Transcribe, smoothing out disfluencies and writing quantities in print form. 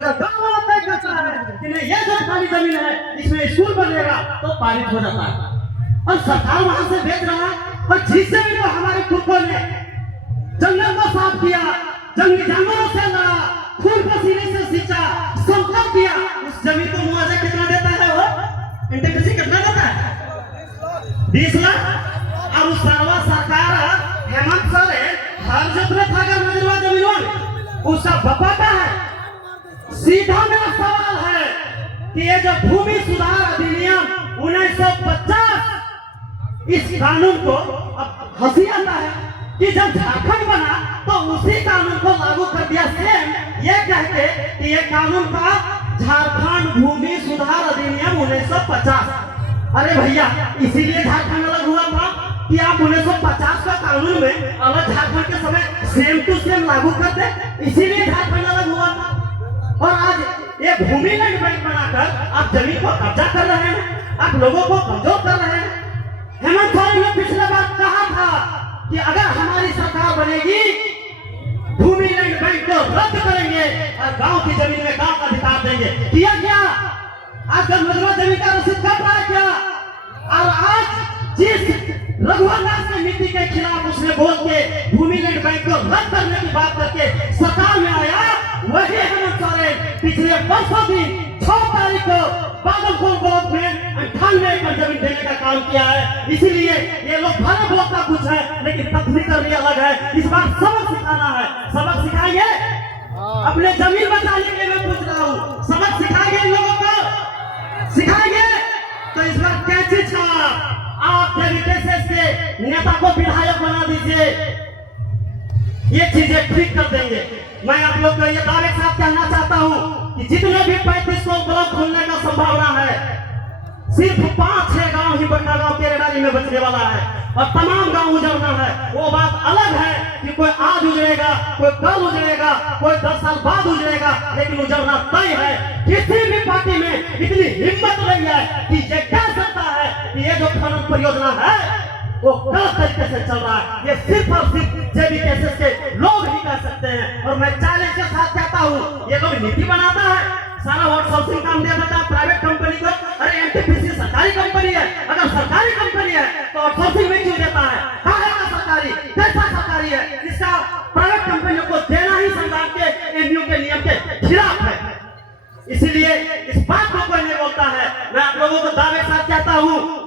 गाँव वाला तय करता है कि नहीं ये जो खाली जमीन है इसमें स्कूल बनेगा तो पारित हो जाता है, और सरकार वहां से भेज रहा है। और जिससे भी तो हमारे पुरखों ने जंगल को साफ किया, जंगली जानवरों से लड़ा, खून पसीने से सींचा, संकल्प किया, उस जमीन को मुआवजा कितना देता है? वो इंटेग्रेसी कितना देता है? 20 लाख। और उस सरकार हेमंत सोरेन हर जोतने था नजरवा जमीनों में उसका बपाता है। सीधा मेरा सवाल है कि ये जो भूमि सुधार अधिनियम 1950 इस कानून को अब हंसी आता है कि जब झारखंड बना तो उसी कानून को लागू कर दिया सेम, ये कहते कि ये कानून का झारखंड भूमि सुधार अधिनियम 1950। अरे भैया इसीलिए झारखंड अलग हुआ था कि आप 1950 का कानून में अलग झारखंड के समय सेम टू सेम लागू कर दे, इसीलिए झारखंड अलग हुआ था। और आज ये भूमि लैंड बैंक बनाकर आप जमीन को कब्जा कर रहे हैं, आप लोगों को कमजोर कर रहे हैं। हेमंत सोरेन ने पिछले बार कहा था कि अगर हमारी सरकार बनेगी भूमि लैंड बैंक को रद्द करेंगे और गांव की जमीन में गांव का अधिकार देंगे। किया क्या? आज गंदमजरा जमीन का रसीद कट रहा है क्या? और आज जिस रघुवर दास की नीति के खिलाफ उसने बोल के भूमि लैंड बैंक को रद्द करने की बात करके सरकार में आया, वही हेमंत सोरेन पिछले परसों दिन 6 तारीख को बादलपुर ब्लॉक में 98 एकड़ जमीन देने का काम किया है। इसीलिए ये लोग भले बोलता कुछ है लेकिन तकनीक करनी अलग है। इस बार सबक सिखाना है, सबक सिखाएंगे अपने जमीन बचाने के लिए। मैं पूछ रहा हूँ सबक सिखाएंगे इन लोगों को? सिखाएंगे तो इस बार कैंची छाप आप जेडीएस के नेता को विधायक बना दीजिए, ये चीजें ठीक कर देंगे। मैं आप लोग को ये दावे के साथ कहना चाहता हूँ कि जितने भी 35 ब्लॉक खुलने का संभावना है, सिर्फ 5-6 गांव ही बड़का गांव केरेडारी में बचने वाला है और तमाम गांव उजड़ना है। वो बात अलग है कि कोई आज उजड़ेगा, कोई कल उजड़ेगा, कोई 10 साल बाद उजड़ेगा, लेकिन उजड़ना तय है। किसी भी पार्टी में इतनी हिम्मत नहीं है कि ये कह सकता है कि ये जो खनन परियोजना है वो गलत तरीके से चल रहा है। ये सिर्फ और सिर्फ जेडीएस के लोग ही कह सकते हैं। और मैं चैलेंज के साथ कहता हूँ, ये लोग नीति बनाता है, सारा आउटसोर्सिंग काम दे देता है प्राइवेट कंपनी को। अरे एनटीपीसी सरकारी कंपनी है, अगर सरकारी कंपनी है तो आउटसोर्सिंग में क्यों देता है? कहाँ है सरकारी? कैसा सरकारी है? इसका प्राइवेट कंपनियों को देना ही संविधान के एमयू के नियम के खिलाफ है। इसीलिए इस बात को कोई नहीं बोलता है। मैं आप लोगों को दावे के साथ कहता हूँ